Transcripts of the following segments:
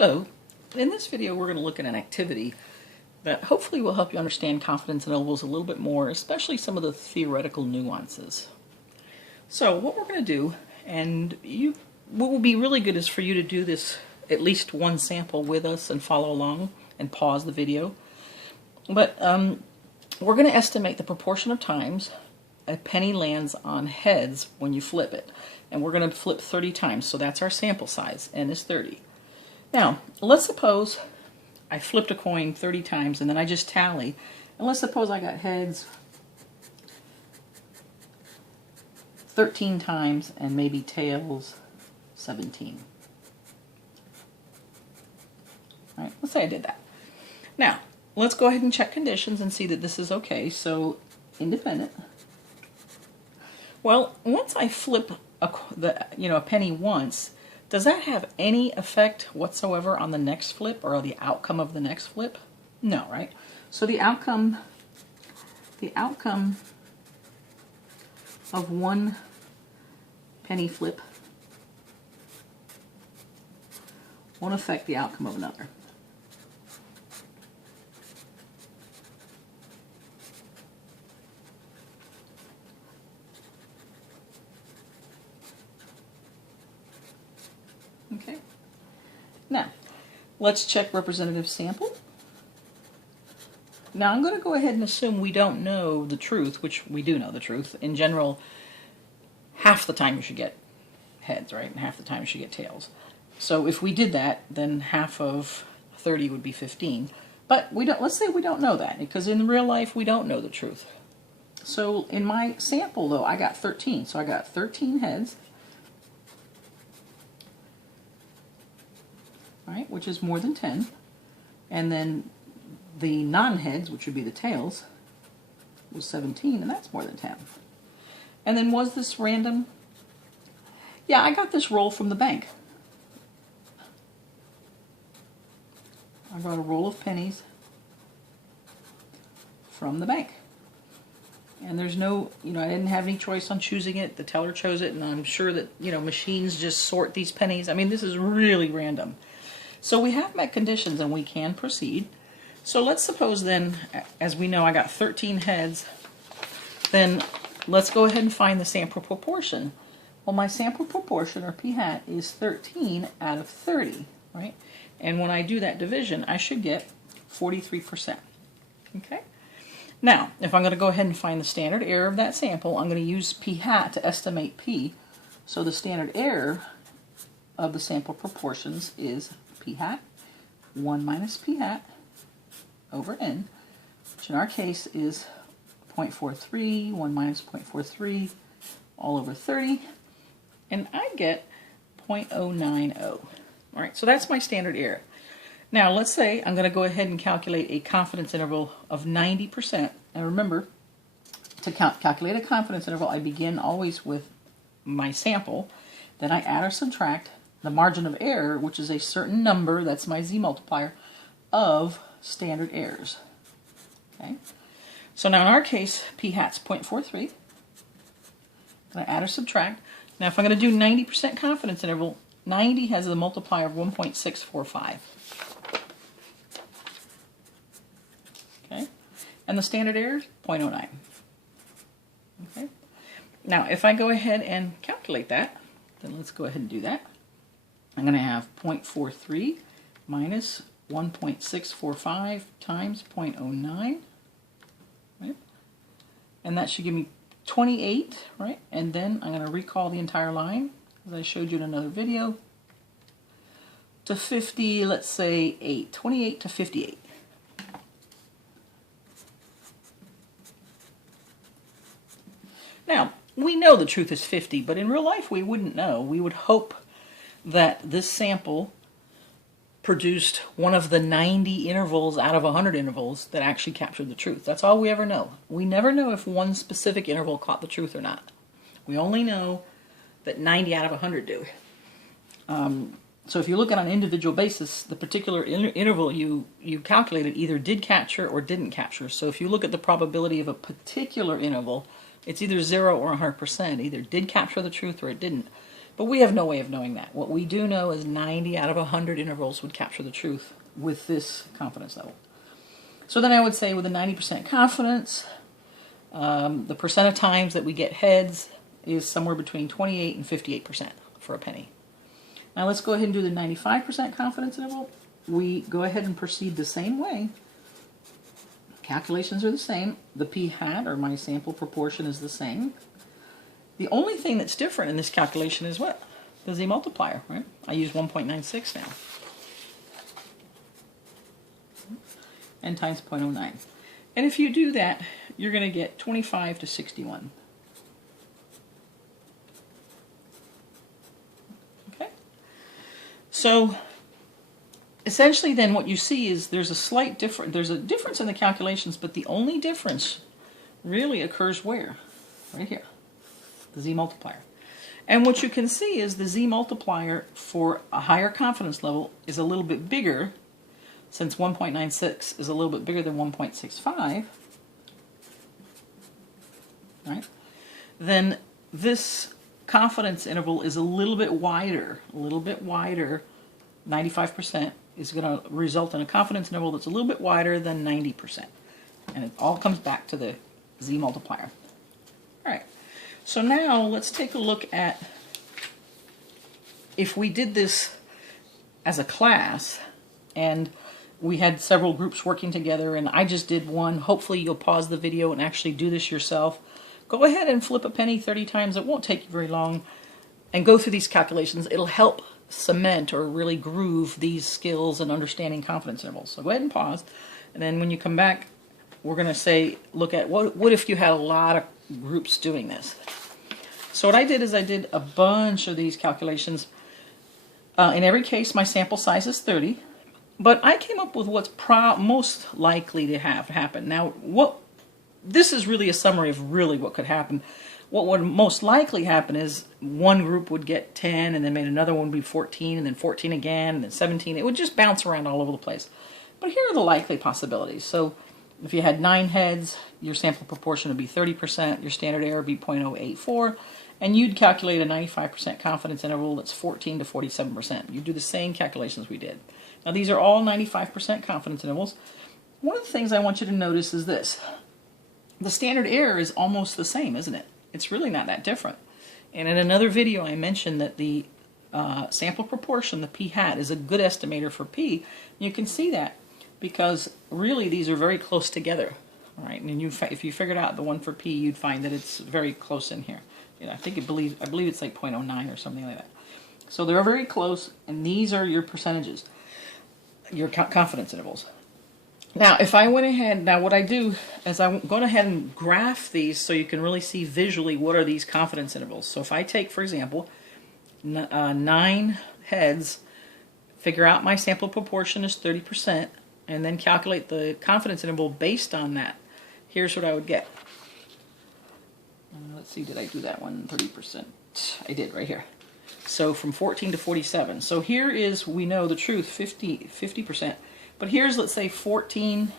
Hello. In this video we're going to look at an activity that hopefully will help you understand confidence intervals a little bit more, especially some of the theoretical nuances. So what we're going to do, what will be really good is for you to do this at least one sample with us and follow along and pause the video. But we're going to estimate the proportion of times a penny lands on heads when you flip it. And we're going to flip 30 times, so that's our sample size, n is 30. Now, let's suppose I flipped a coin 30 times and then I just tally. And let's suppose I got heads 13 times and maybe tails 17. All right, let's say I did that. Now, let's go ahead and check conditions and see that this is okay. So, independent. Well, once I flip a penny once, does that have any effect whatsoever on the next flip or the outcome of the next flip? No, right? So the outcome of one penny flip won't affect the outcome of another. Okay. Now, let's check representative sample. Now, I'm going to go ahead and assume we don't know the truth, which we do know the truth. In general, half the time you should get heads, right? And half the time you should get tails. So if we did that, then half of 30 would be 15. But we don't. Let's say we don't know that, because in real life we don't know the truth. So in my sample, though, I got 13. So I got 13 heads. Right, which is more than 10, and then the non-heads, which would be the tails, was 17, and that's more than 10. And then was this random? Yeah, I got this roll from the bank. I got a roll of pennies from the bank. And there's no, I didn't have any choice on choosing it. The teller chose it, and I'm sure that, machines just sort these pennies. I mean, this is really random. So we have met conditions and we can proceed. So let's suppose then, as we know, I got 13 heads. Then let's go ahead and find the sample proportion. Well, my sample proportion, or p hat, is 13 out of 30, right? And when I do that division, I should get 43%. Okay? Now, if I'm going to go ahead and find the standard error of that sample, I'm going to use p hat to estimate p. So the standard error of the sample proportions is p hat 1 minus p hat over n, which in our case is 0.43, 1 minus 0.43, all over 30, and I get 0.090. All right, so that's my standard error. Now let's say I'm going to go ahead and calculate a confidence interval of 90%, and remember, to calculate a confidence interval, I begin always with my sample, then I add or subtract the margin of error, which is a certain number, that's my z multiplier, of standard errors. Okay? So now in our case, p hat's 0.43. I add or subtract. Now if I'm going to do 90% confidence interval, 90 has a multiplier of 1.645. Okay? And the standard error is 0.09. Okay? Now if I go ahead and calculate that, then let's go ahead and do that. I'm going to have 0.43 minus 1.645 times 0.09, right? And that should give me 28, right? And then I'm going to recall the entire line, as I showed you in another video, to 50, let's say 8, 28 to 58. Now, we know the truth is 50, but in real life we wouldn't know. We would hope that this sample produced one of the 90 intervals out of 100 intervals that actually captured the truth. That's all we ever know. We never know if one specific interval caught the truth or not. We only know that 90 out of 100 do. So if you look at an individual basis, the particular interval you calculated either did capture or didn't capture. So if you look at the probability of a particular interval, it's either 0 or 100%. Either did capture the truth or it didn't. But we have no way of knowing that. What we do know is 90 out of 100 intervals would capture the truth with this confidence level. So then I would say with a 90% confidence, the percent of times that we get heads is somewhere between 28 and 58% for a penny. Now let's go ahead and do the 95% confidence interval. We go ahead and proceed the same way. Calculations are the same. The p hat, or my sample proportion, is the same. The only thing that's different in this calculation is what? The z multiplier, right? I use 1.96 now. N times 0.09. And if you do that, you're going to get 25 to 61. Okay? So essentially then what you see is there's a slight difference. There's a difference in the calculations, but the only difference really occurs where? Right here. The z multiplier. And what you can see is the z multiplier for a higher confidence level is a little bit bigger, since 1.96 is a little bit bigger than 1.65, right? Then this confidence interval is a little bit wider, 95% is going to result in a confidence interval that's a little bit wider than 90%. And it all comes back to the z multiplier. All right. So now let's take a look at if we did this as a class and we had several groups working together and I just did one. Hopefully you'll pause the video and actually do this yourself. Go ahead and flip a penny 30 times. It won't take you very long. And go through these calculations. It'll help cement or really groove these skills and understanding confidence intervals. So go ahead and pause. And then when you come back, we're going to say, look at what if you had a lot of groups doing this. So what I did is I did a bunch of these calculations. In every case, my sample size is 30, but I came up with what's most likely to have happen. Now, this is really a summary of really what could happen. What would most likely happen is one group would get 10, and then maybe another one would be 14, and then 14 again, and then 17. It would just bounce around all over the place. But here are the likely possibilities. So if you had 9 heads, your sample proportion would be 30%, your standard error would be 0.084, and you'd calculate a 95% confidence interval that's 14 to 47%. You do the same calculations we did. Now these are all 95% confidence intervals. One of the things I want you to notice is this. The standard error is almost the same, isn't it? It's really not that different. And in another video I mentioned that the sample proportion, the p hat, is a good estimator for p. You can see that because really these are very close together. All right, and if you figured out the one for p, you'd find that it's very close in here. You know, I believe it's like 0.09 or something like that. So they're very close, and these are your percentages, your confidence intervals. Now, if I went ahead, now what I do is I'm going ahead and graph these so you can really see visually what are these confidence intervals. So if I take, for example, 9 heads, figure out my sample proportion is 30%, and then calculate the confidence interval based on that, here's what I would get. Let's see, did I do that one? 30%. I did right here. So from 14 to 47. So here is, we know the truth, 50%. But here's, let's say, 14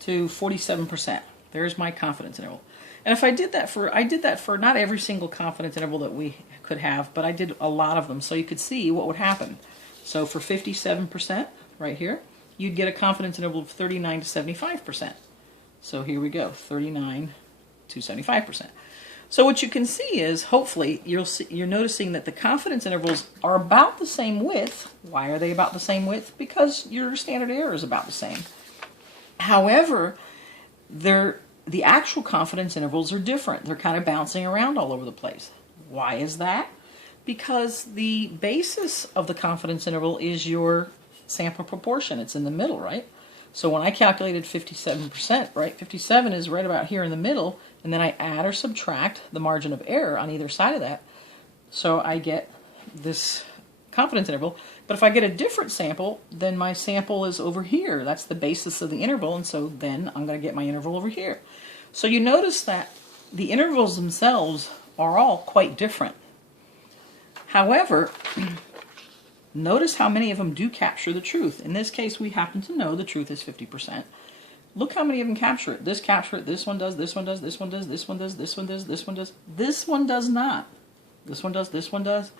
to 47%. There's my confidence interval. And if I did that for not every single confidence interval that we could have, but I did a lot of them, so you could see what would happen. So for 57%, right here, you'd get a confidence interval of 39 to 75%. So here we go, 39 to 75%. So what you can see is, hopefully, you're noticing that the confidence intervals are about the same width. Why are they about the same width? Because your standard error is about the same. However, the actual confidence intervals are different. They're kind of bouncing around all over the place. Why is that? Because the basis of the confidence interval is your sample proportion. It's in the middle, right? So when I calculated 57%, right, 57 is right about here in the middle, and then I add or subtract the margin of error on either side of that, so I get this confidence interval. But if I get a different sample, then my sample is over here. That's the basis of the interval, and so then I'm going to get my interval over here. So you notice that the intervals themselves are all quite different. However, notice how many of them do capture the truth. In this case, we happen to know the truth is 50%. Look how many of them capture it. This one does, this one does, this one does, this one does, this one does, this one does. This one does not. This one does, this one does.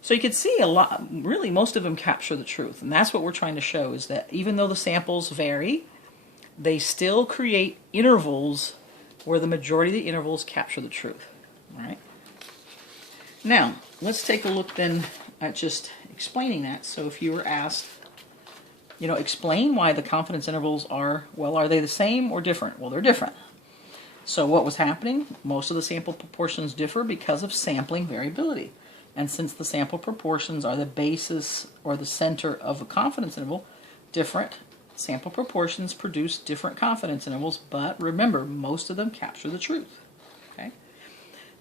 So you can see a lot, really most of them capture the truth. And that's what we're trying to show, is that even though the samples vary, they still create intervals where the majority of the intervals capture the truth. All right. Now, let's take a look then at just explaining that. So if you were asked, you know, explain why the confidence intervals are, well, are they the same or different? Well, they're different. So what was happening? Most of the sample proportions differ because of sampling variability. And since the sample proportions are the basis or the center of a confidence interval, different sample proportions produce different confidence intervals, but remember, most of them capture the truth. Okay?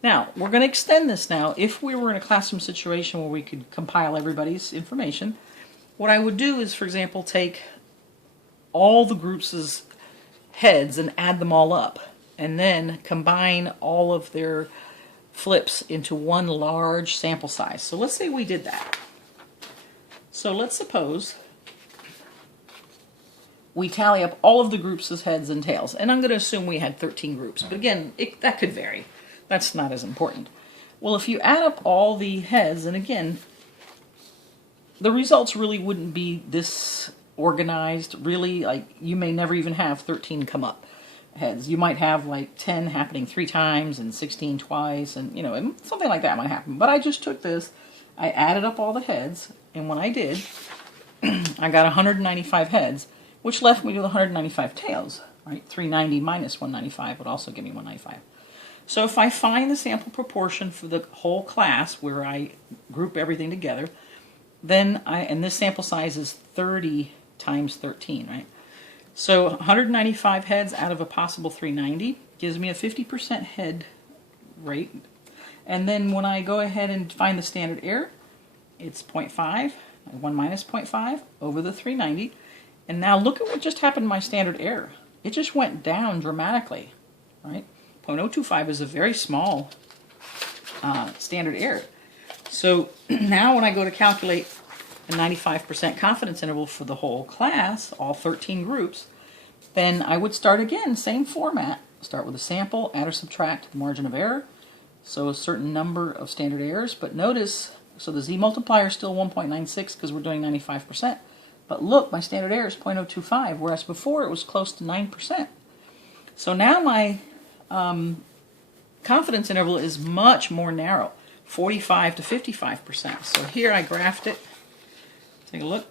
Now, we're going to extend this now. If we were in a classroom situation where we could compile everybody's information, what I would do is, for example, take all the groups' heads and add them all up, and then combine all of their flips into one large sample size. So let's say we did that. So let's suppose we tally up all of the groups' heads and tails. And I'm going to assume we had 13 groups. But again, that could vary. That's not as important. Well, if you add up all the heads, and again, the results really wouldn't be this organized. Really, like, you may never even have 13 come up heads. You might have like 10 happening 3 times and 16 twice, and you know, something like that might happen. But I just took this, I added up all the heads, and when I did, I got 195 heads, which left me with 195 tails, right? 390 minus 195 would also give me 195. So if I find the sample proportion for the whole class where I group everything together, then and this sample size is 30 times 13, right? So 195 heads out of a possible 390 gives me a 50% head rate. And then when I go ahead and find the standard error, it's 0.5, 1 minus 0.5 over the 390. And now look at what just happened to my standard error. It just went down dramatically, right? 0.025 is a very small standard error. So now when I go to calculate a 95% confidence interval for the whole class, all 13 groups, then I would start again, same format. Start with a sample, add or subtract the margin of error, so a certain number of standard errors. But notice, so the z multiplier is still 1.96 because we're doing 95%. But look, my standard error is 0.025, whereas before it was close to 9%. So now my confidence interval is much more narrow, 45 to 55%. So here I graphed it. Take a look,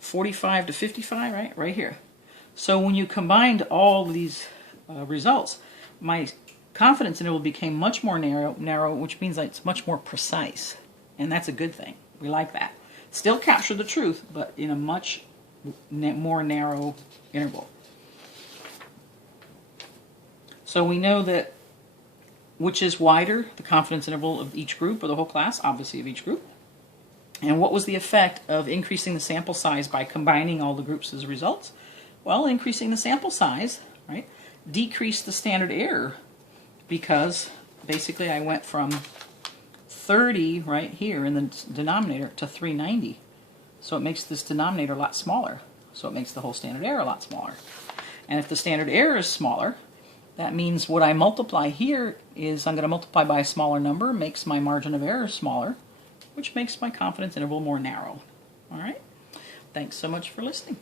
45 to 55, right here. So when you combined all these results, my confidence interval became much more narrow, which means that it's much more precise. And that's a good thing. We like that. Still capture the truth, but in a much more narrow interval. So we know that which is wider, the confidence interval of each group or the whole class, obviously of each group. And what was the effect of increasing the sample size by combining all the groups as results? Well, increasing the sample size, right, decreased the standard error, because basically I went from 30 right here in the denominator to 390. So it makes this denominator a lot smaller. So it makes the whole standard error a lot smaller. And if the standard error is smaller, that means what I multiply here is I'm going to multiply by a smaller number, makes my margin of error smaller, which makes my confidence interval more narrow. All right? Thanks so much for listening.